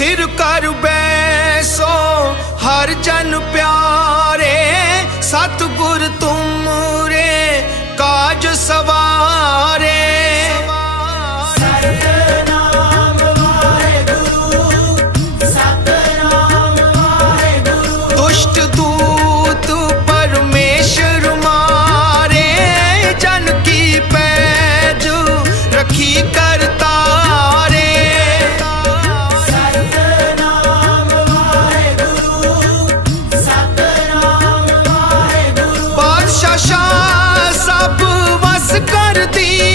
ਸਥਿਰ ਕਰ ਬੈਸੋ ਹਰ ਜਨ ਪਿਆਰੇ ਸਤਿਗੁਰ करती